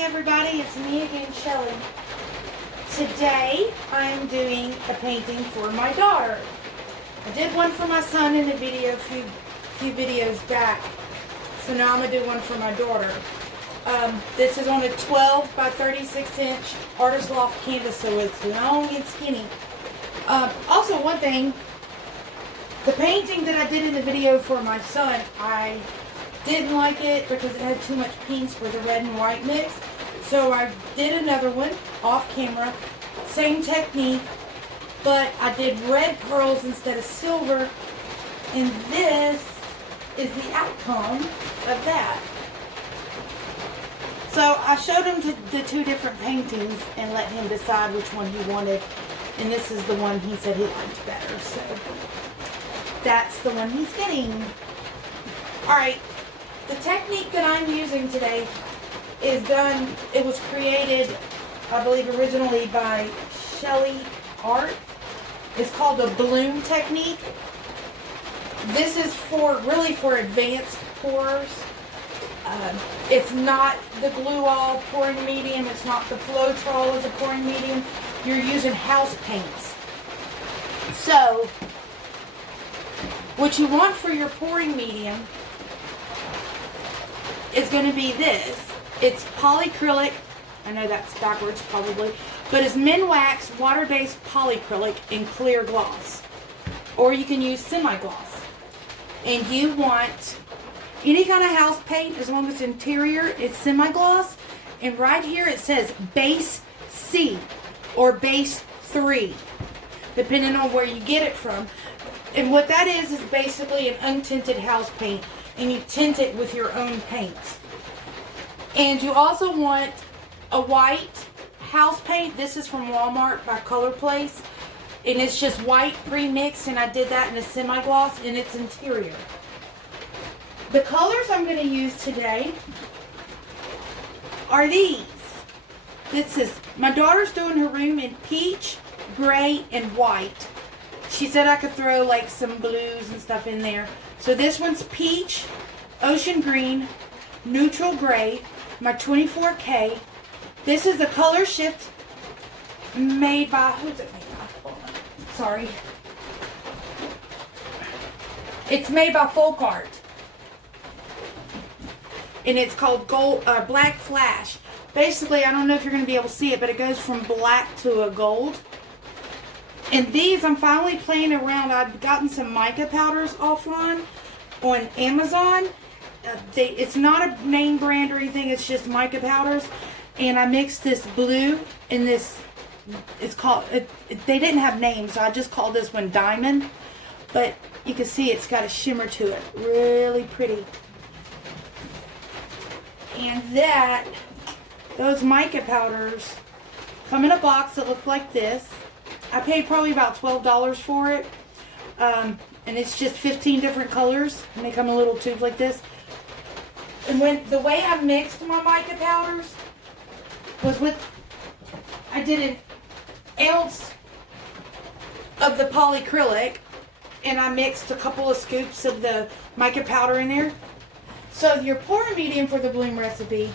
morning, everybody. It's me again, Shelly. Today, I'm doing a painting for my daughter. I did one for my son in a video a few videos back. So now I'm going to do one for my daughter. This is on a 12 by 36 inch Artist Loft canvas, so it's long and skinny. Also, one thing, the painting that I did in the video for my son, I didn't like it because it had too much pinks with the red and white mix. So I did another one off camera, same technique, but I did red pearls instead of silver, and this is the outcome of that. So I showed him the two different paintings and let him decide which one he wanted, and this is the one he said he liked better, so that's the one he's getting. Alright, the technique that I'm using today is done, it was created, I believe, originally by Shelly Art. It's called the bloom technique. This is really for advanced pourers. It's not the glue-all pouring medium. It's not the Floetrol as a pouring medium. You're using house paints. So, what you want for your pouring medium is going to be this. It's polyacrylic. I know that's backwards probably. But it's Minwax water-based polyacrylic in clear gloss. Or you can use semi-gloss. And you want any kind of house paint, as long as it's interior, it's semi-gloss. And right here it says base C or base 3, depending on where you get it from. And what that is basically an untinted house paint, and you tint it with your own paints. And you also want a white house paint. This is from Walmart by Color Place, and it's just white pre-mixed, and I did that in a semi-gloss, and it's interior. The colors I'm going to use today are these. This is, my daughter's doing her room in peach, gray, and white. She said I could throw like some blues and stuff in there. So this one's peach, ocean green, neutral gray, my 24K. This is a color shift made by, who's it made by? Hold on. Sorry. It's made by Folk Art. And it's called Black Flash. Basically, I don't know if you're going to be able to see it, but it goes from black to a gold. And these, I'm finally playing around. I've gotten some mica powders offline on Amazon. It's not a name brand or anything. It's just mica powders. And I mixed this blue and this, it's called, they didn't have names, so I just called this one Diamond. But you can see it's got a shimmer to it. Really pretty. And those mica powders come in a box that look like this. I paid probably about $12 for it. And it's just 15 different colors. And they come in little tubes like this. And the way I mixed my mica powders was I did an ounce of the polyacrylic. And I mixed a couple of scoops of the mica powder in there. So your pouring medium for the bloom recipe,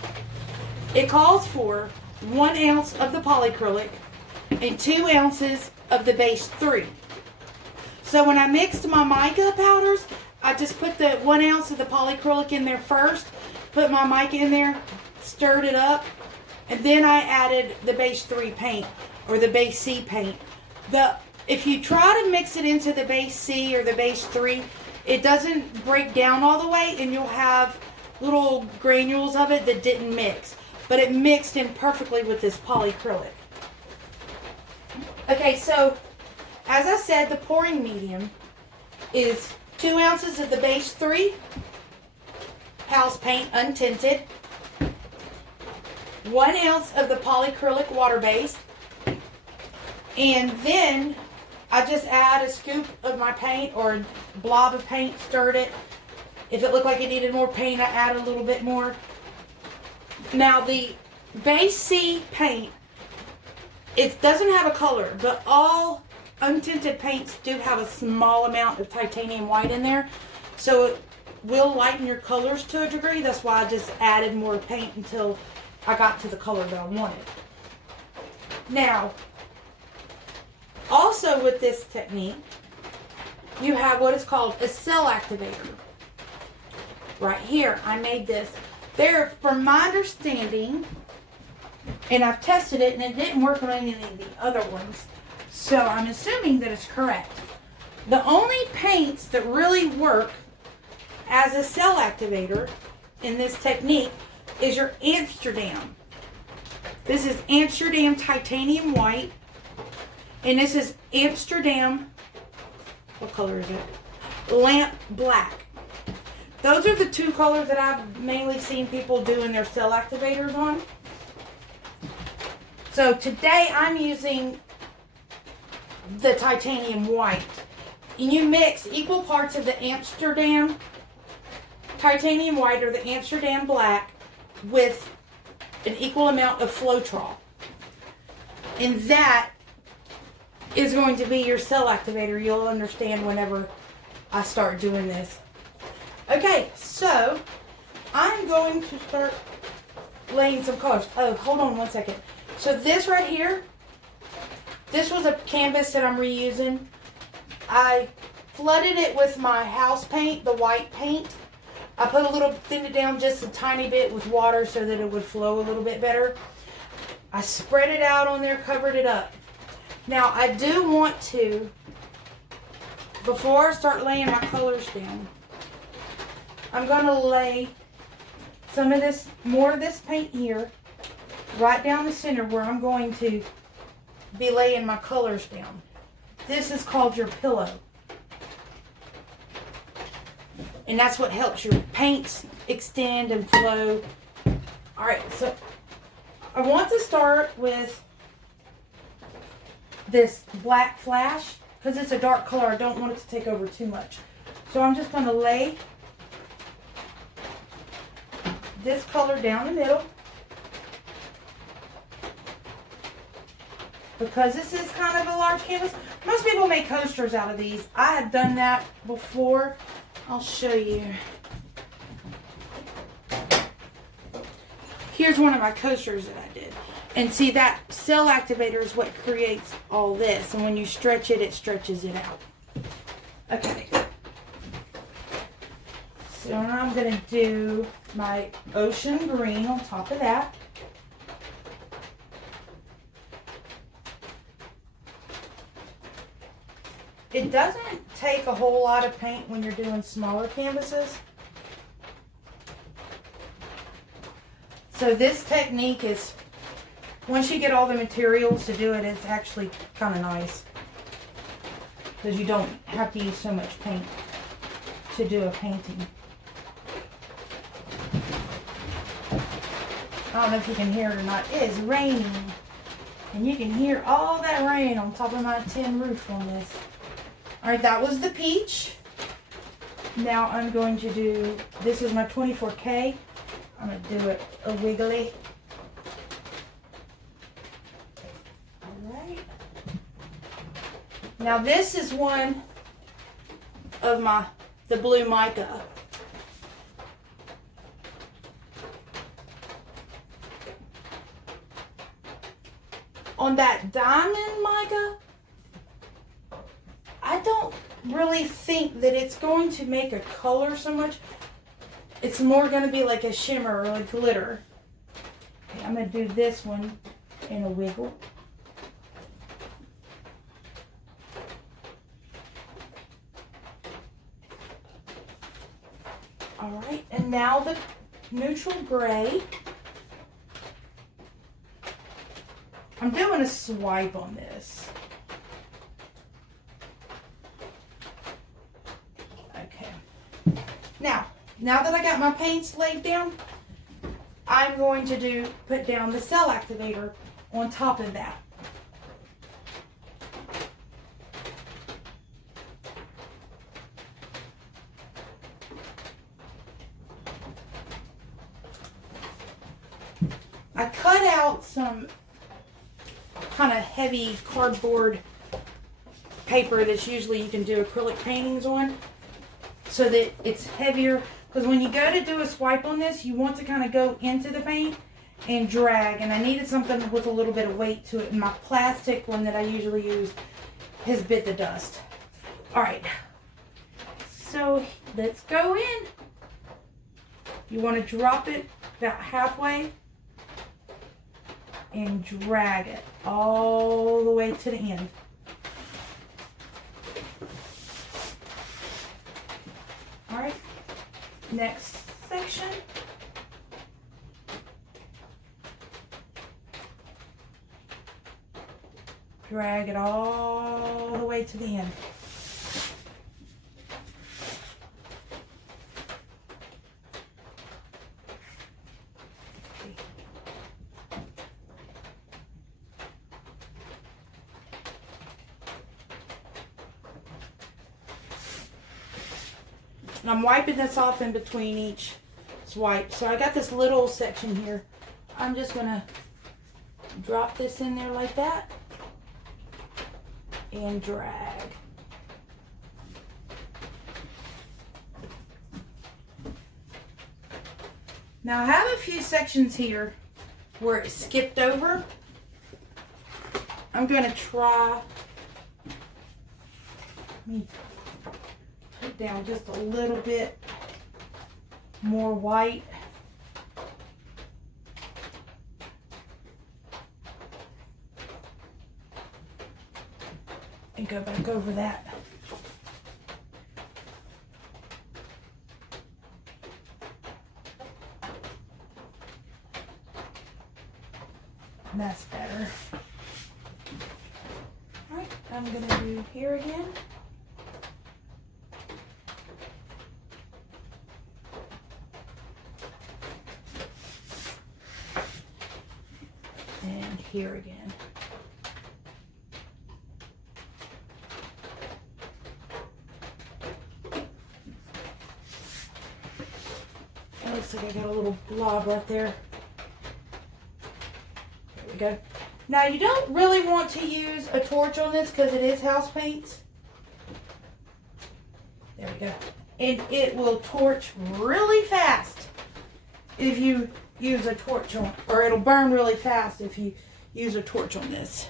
it calls for 1 ounce of the polyacrylic and 2 ounces of the base 3. So when I mixed my mica powders, I just put the 1 ounce of the polyacrylic in there first, put my mica in there, stirred it up, and then I added the base 3 paint or the base C paint. If you try to mix it into the base C or the base 3, it doesn't break down all the way, and you'll have little granules of it that didn't mix. But it mixed in perfectly with this polyacrylic. Okay, so as I said, the pouring medium is 2 ounces of the base 3 house paint untinted, 1 ounce of the polyacrylic water base, and then I just add a scoop of my paint or a blob of paint, stirred it. If it looked like it needed more paint, I add a little bit more. Now the base C paint, it doesn't have a color, but all untinted paints do have a small amount of titanium white in there. So it will lighten your colors to a degree. That's why I just added more paint until I got to the color that I wanted. Now, also with this technique, you have what is called a cell activator. Right here, I made this. There, from my understanding, and I've tested it, and it didn't work on any of the other ones, so I'm assuming that it's correct. The only paints that really work as a cell activator in this technique is your Amsterdam. This is Amsterdam Titanium White, and this is Amsterdam, what color is it? Lamp Black. Those are the two colors that I've mainly seen people doing their cell activators on. So today I'm using the Titanium White. And you mix equal parts of the Amsterdam Titanium White or the Amsterdam Black with an equal amount of Floetrol. And that is going to be your cell activator. You'll understand whenever I start doing this. Okay, so I'm going to start laying some colors. Oh, hold on one second. So this right here, this was a canvas that I'm reusing. I flooded it with my house paint, the white paint. I put a little, thinned it down just a tiny bit with water so that it would flow a little bit better. I spread it out on there, covered it up. Now I do want to, before I start laying my colors down, I'm going to lay some of this, more of this paint here, right down the center where I'm going to be laying my colors down. This is called your pillow. And that's what helps your paints extend and flow. Alright, so I want to start with this black flash. Because it's a dark color, I don't want it to take over too much. So I'm just going to lay this color down the middle. Because this is kind of a large canvas. Most people make coasters out of these. I have done that before. I'll show you. Here's one of my coasters that I did. And see, that cell activator is what creates all this. And when you stretch it, it stretches it out. Okay. So now I'm going to do my ocean green on top of that. It doesn't take a whole lot of paint when you're doing smaller canvases. So this technique is, once you get all the materials to do it, it's actually kind of nice. Because you don't have to use so much paint to do a painting. I don't know if you can hear it or not. It is raining. And you can hear all that rain on top of my tin roof on this. Alright, that was the peach. Now I'm going to do, this is my 24K. I'm going to do it a wiggly. Alright. Now this is one of the blue mica. On that diamond mica, I don't really think that it's going to make a color so much. It's more going to be like a shimmer or a glitter. Okay, I'm going to do this one in a wiggle. Alright, and now the neutral gray. I'm doing a swipe on this. Okay. Now that I got my paints laid down, I'm going to put down the cell activator on top of that. I cut out some kind of heavy cardboard paper that's usually you can do acrylic paintings on, so that it's heavier, because when you go to do a swipe on this, you want to kind of go into the paint and drag. And I needed something with a little bit of weight to it. And my plastic one that I usually use has bit the dust. All right, so let's go in. You want to drop it about halfway and drag it all the way to the end. All right, next section. Drag it all the way to the end. And I'm wiping this off in between each swipe. So I got this little section here. I'm just gonna drop this in there like that and drag. Now I have a few sections here where it skipped over. I'm gonna try, let me put down just a little bit more white. And go back over that. And that's better. All right, I'm gonna do here again. And here again. Looks like I got a little blob right there. There we go. Now you don't really want to use a torch on this because it is house paints. There we go. And it will torch really fast if you use a torch on, or it'll burn really fast if you use a torch on this.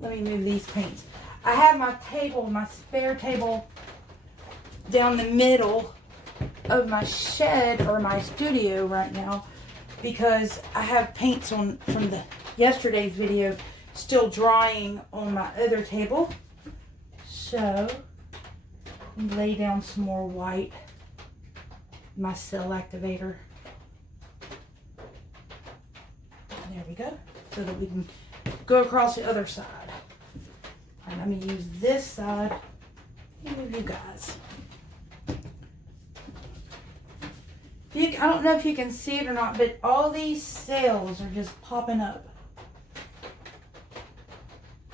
Let me move these paints. I have my table, my spare table down the middle of my shed or my studio right now because I have paints on from the yesterday's video still drying on my other table. So lay down some more white, my cell activator. There we go, so that we can go across the other side. And I'm gonna use this side and move you guys. I don't know if you can see it or not, but all these cells are just popping up.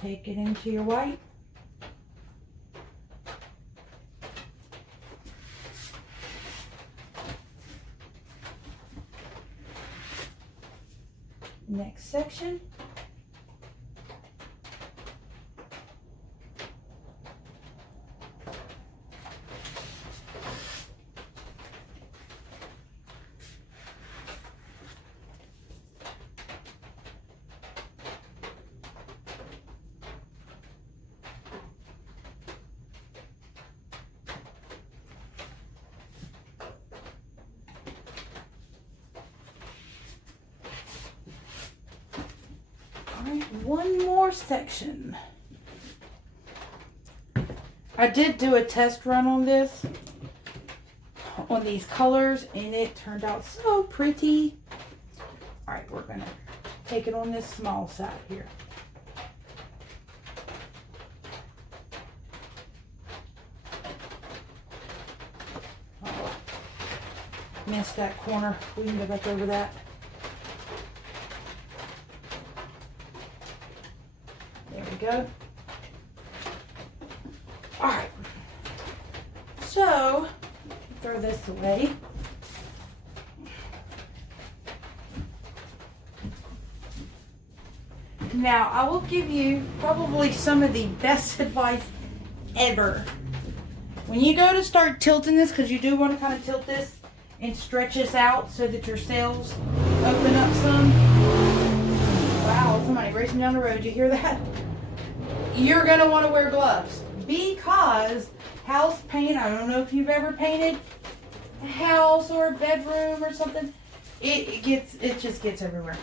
Take it into your white. Next section. One more section. I did do a test run on this, on these colors, and it turned out so pretty. All right, we're gonna take it on this small side here. Oh, missed that corner. We can go back over that. Go. All right, so throw this away. Now I will give you probably some of the best advice ever. When you go to start tilting this, because you do want to kind of tilt this and stretch this out so that your cells open up some. racing down the road. You hear that? You're going to want to wear gloves because house paint, I don't know if you've ever painted a house or a bedroom or something. It just gets everywhere.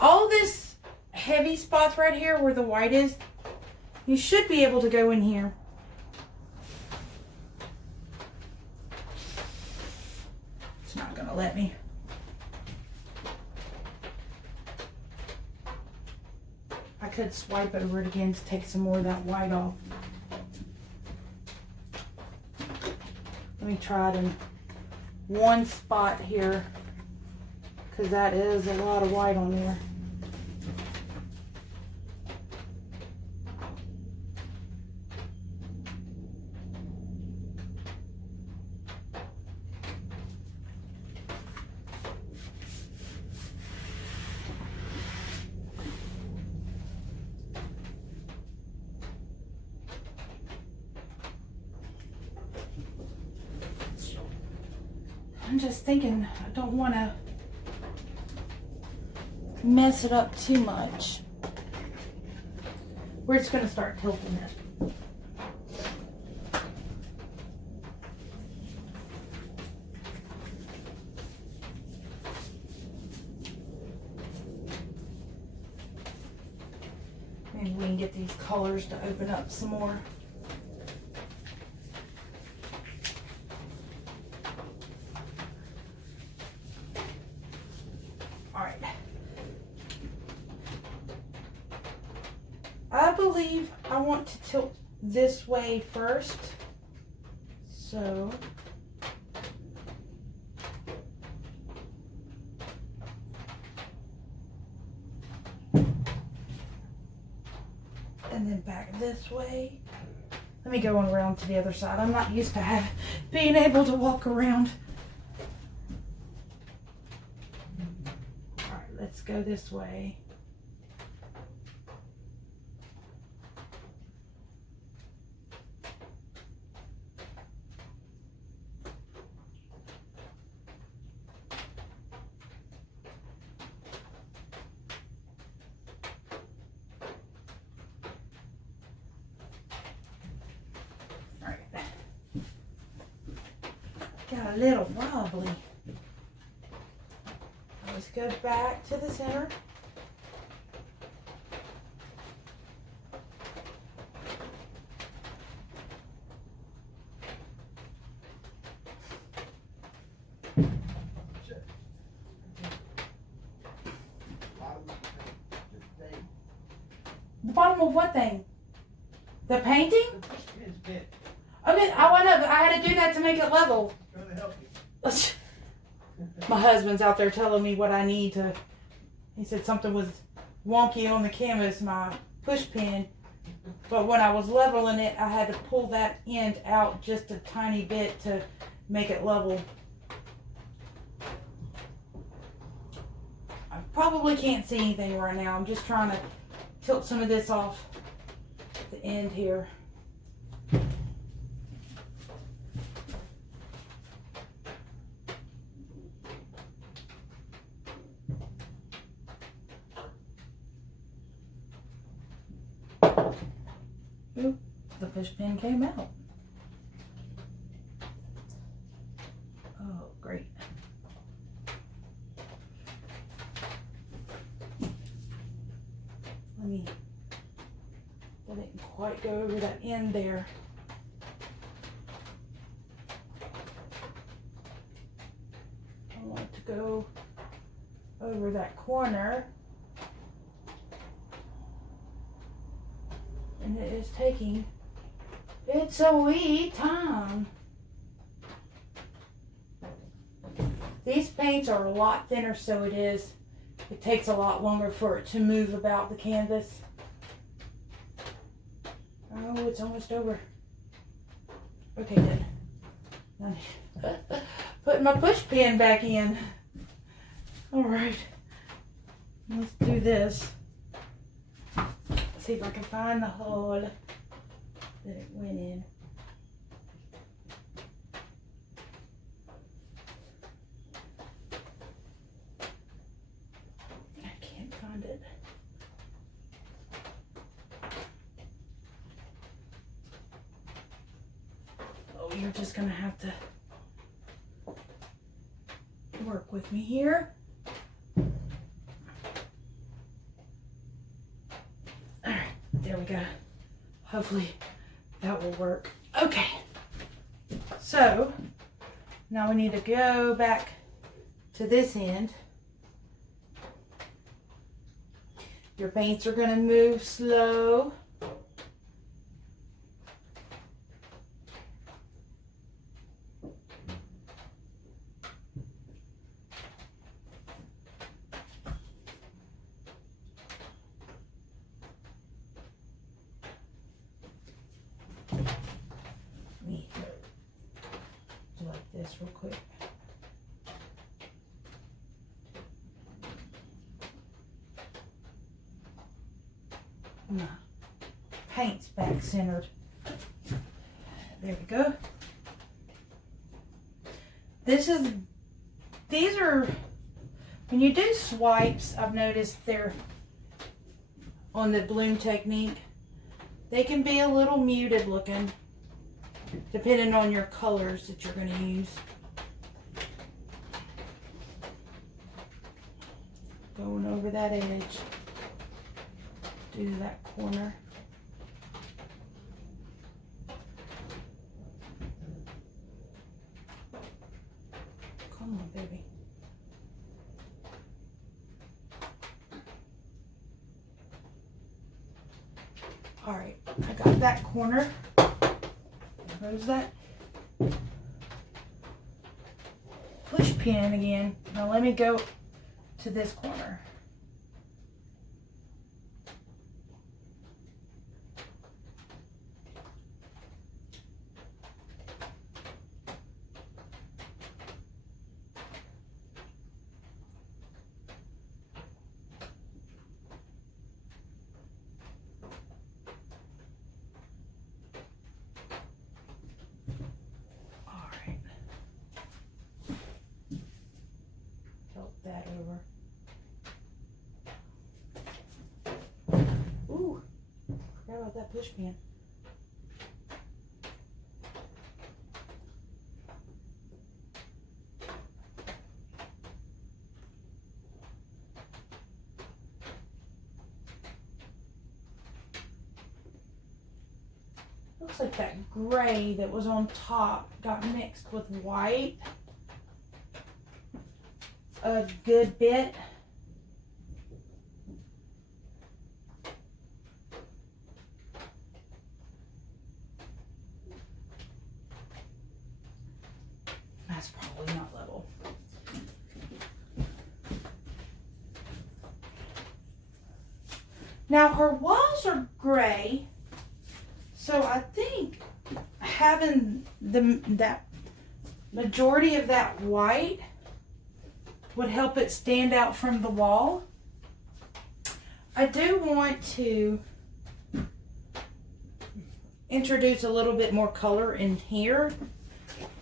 All this heavy spots right here where the white is, you should be able to go in here. It's not going to let me. I could swipe over it again to take some more of that white off. Let me try it in one spot here, because that is a lot of white on there. I'm just thinking I don't want to mess it up too much. We're just going to start tilting it. Maybe we can get these colors to open up some more. I believe I want to tilt this way first. So and then back this way. Let me go on around to the other side. I'm not used to being able to walk around. All right, let's go this way. Got a little wobbly. Let's go back to the center. The bottom of what thing? The painting? I mean, I know, but I had to do that to make it level. My husband's out there telling me what I need to. He said something was wonky on the canvas, my push pin. But when I was leveling it, I had to pull that end out just a tiny bit to make it level. I probably can't see anything right now. I'm just trying to tilt some of this off the end here. Oop, the push pin came out. Oh, great. Let me, I didn't quite go over that end there. I want to go over that corner. And it is taking its a wee time. These paints are a lot thinner, so it takes a lot longer for it to move about the canvas. Oh, it's almost over. Okay, good. Putting my push pin back in. All right, let's do this. See if I can find the hole that it went in. I can't find it. you're just gonna have to work with me here. All right, there we go. Hopefully that will work. Okay, so now we need to go back to this end. Your paints are gonna move slow. Let me do like this real quick. My paint's back centered. There we go. These are, when you do swipes, I've noticed they're on the bloom technique. They can be a little muted looking, depending on your colors that you're going to use. Going over that edge. Do that corner. Come on, baby. All right, I got that corner. Close that. Push pin again. Now let me go to this corner. That over. Ooh, forgot about that push pin. Looks like that gray that was on top got mixed with white a good bit. That's probably not level. Now her walls are gray, so I think having that majority of that white would help it stand out from the wall. I do want to introduce a little bit more color in here.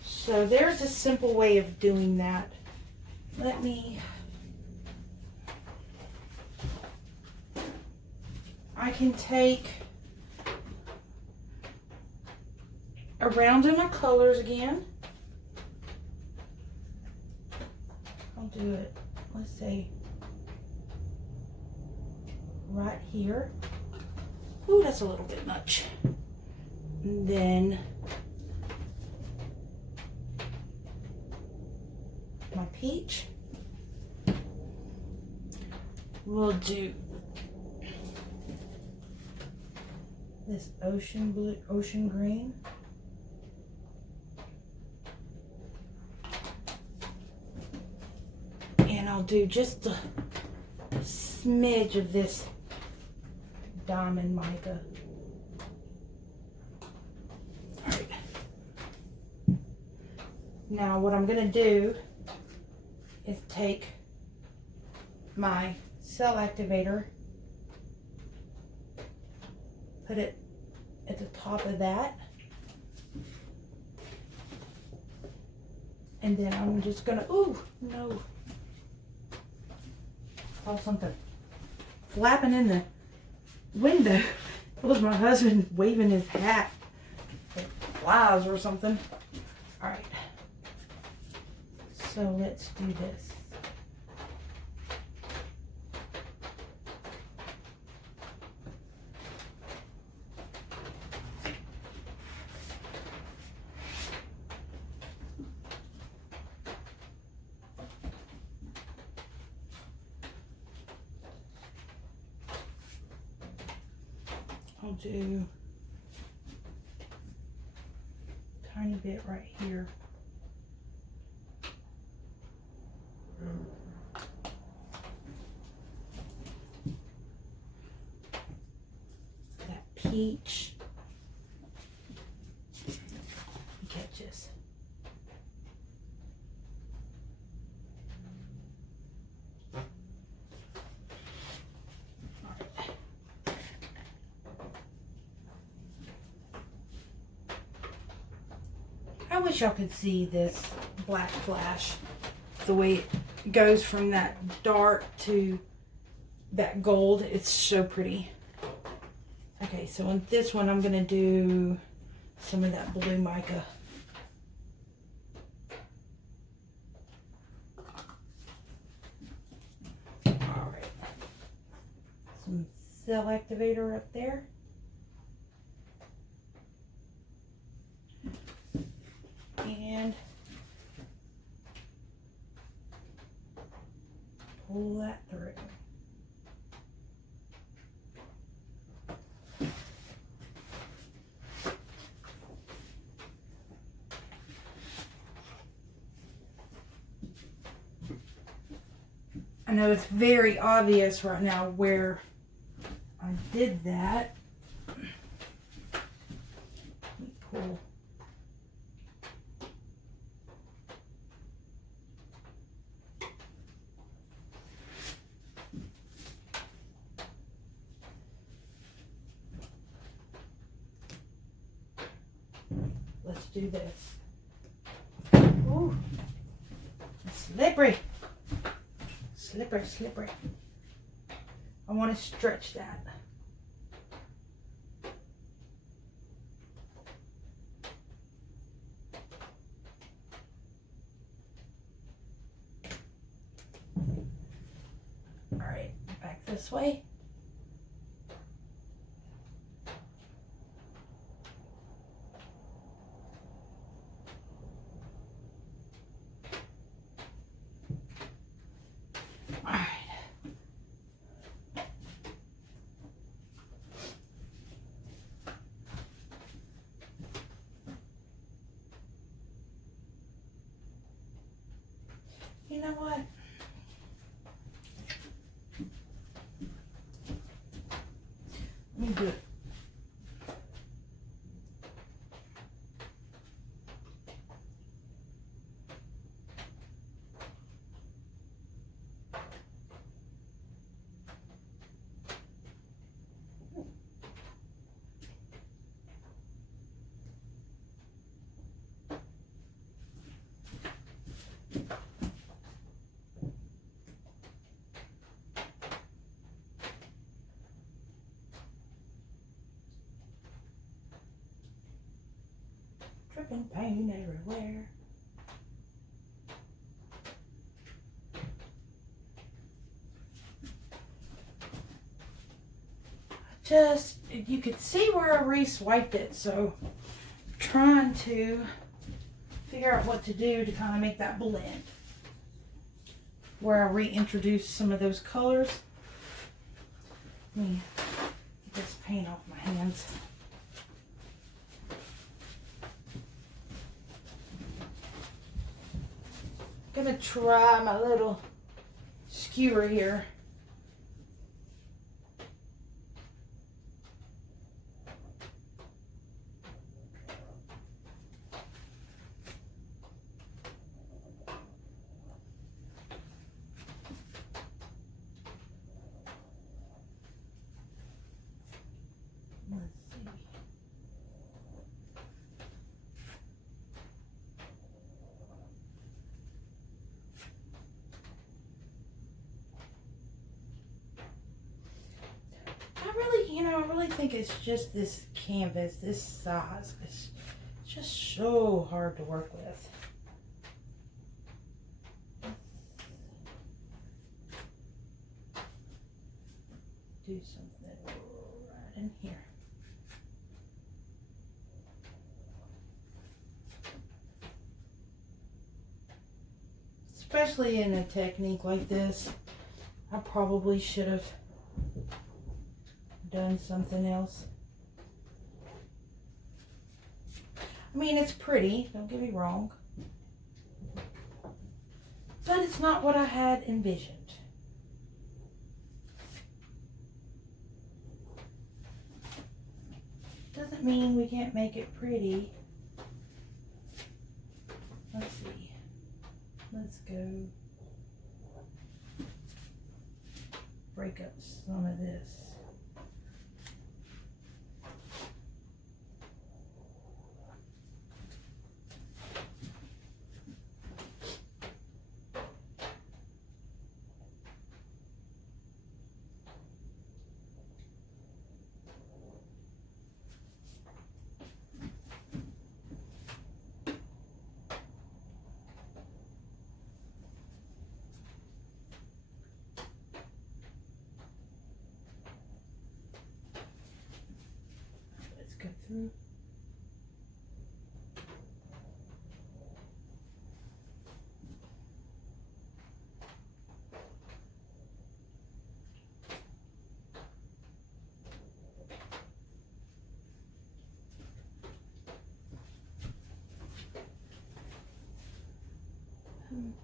So there's a simple way of doing that. Let me, I can take a rounding of colors again. I'll do it, let's say, right here. Ooh, that's a little bit much. And then my peach. We'll do this ocean blue, ocean green. And I'll do just a smidge of this diamond mica. All right. Now what I'm gonna do is take my cell activator, put it at the top of that, and then I'm just gonna, ooh, no. Saw something flapping in the window. It was my husband waving his hat at flies or something. All right. So let's do this. I'll do a tiny bit right here. That peach catches. I wish y'all could see this black flash, the way it goes from that dark to that gold. It's so pretty. Okay, so on this one, I'm going to do some of that blue mica. All right. Some cell activator up there. And pull that through. I know it's very obvious right now where I did that. Let me pull. Let's do this. Ooh, it's slippery. Slippery, slippery. I want to stretch that. All right, back this way. You know what? Let me do it. Dripping paint everywhere. Just, you could see where I re-swiped it, so I'm trying to figure out what to do to kind of make that blend. Where I reintroduced some of those colors. Let me get this paint off my hands. Gonna try my little skewer here. Let's see. I really think it's just this canvas, this size. It's just so hard to work with. Do something right in here. Especially in a technique like this, I probably should have done something else. I mean, it's pretty, don't get me wrong, but it's not what I had envisioned. Doesn't mean we can't make it pretty. Let's see. Let's go break up some of this. Go through.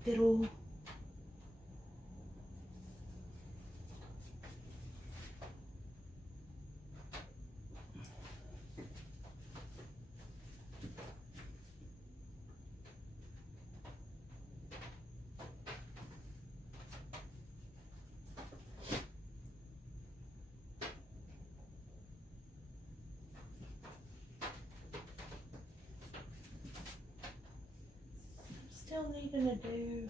Fiddle. Still needing to do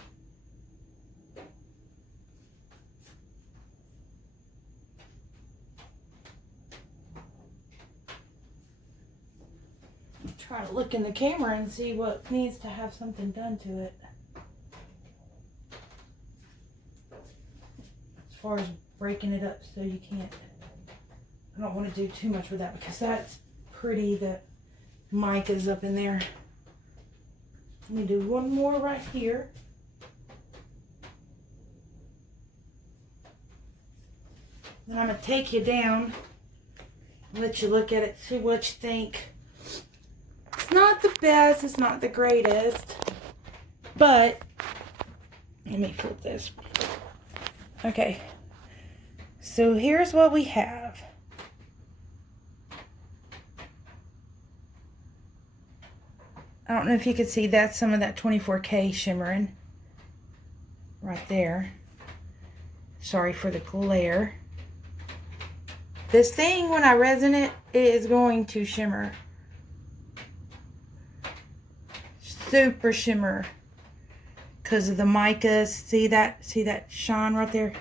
try to look in the camera and see what needs to have something done to it. As far as breaking it up so you can't, I don't want to do too much with that because that's pretty, the mic is up in there. Let me do one more right here. Then I'm going to take you down, let you look at it, see what you think. It's not the best, it's not the greatest, but let me flip this. Okay, so here's what we have. I don't know if you can see, that's some of that 24K shimmering right there. Sorry for the glare. This thing, when I resin it, it is going to shimmer. Super shimmer. Because of the mica. See that shine right there?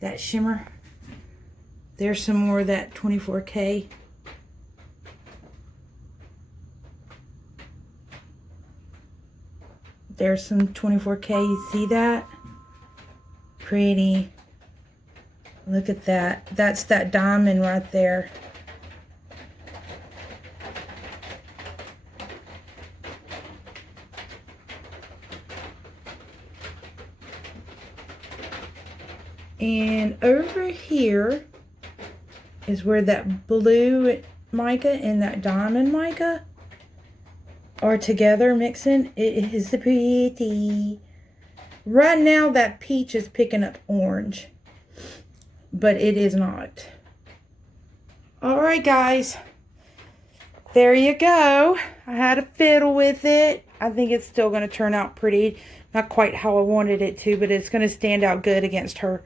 That shimmer. There's some more of that 24K. There's some 24K, you see that? Pretty. Look at that. That's that diamond right there. And over here is where that blue mica and that diamond mica are together mixing. It is pretty. Right now that peach is picking up orange, but it is not. Alright guys, there you go. I had a fiddle with it. I think it's still going to turn out pretty. Not quite how I wanted it to, but it's going to stand out good against her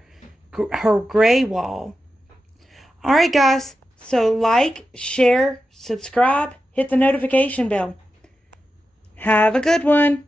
gray wall. Alright guys, so like, share, subscribe, hit the notification bell. Have a good one.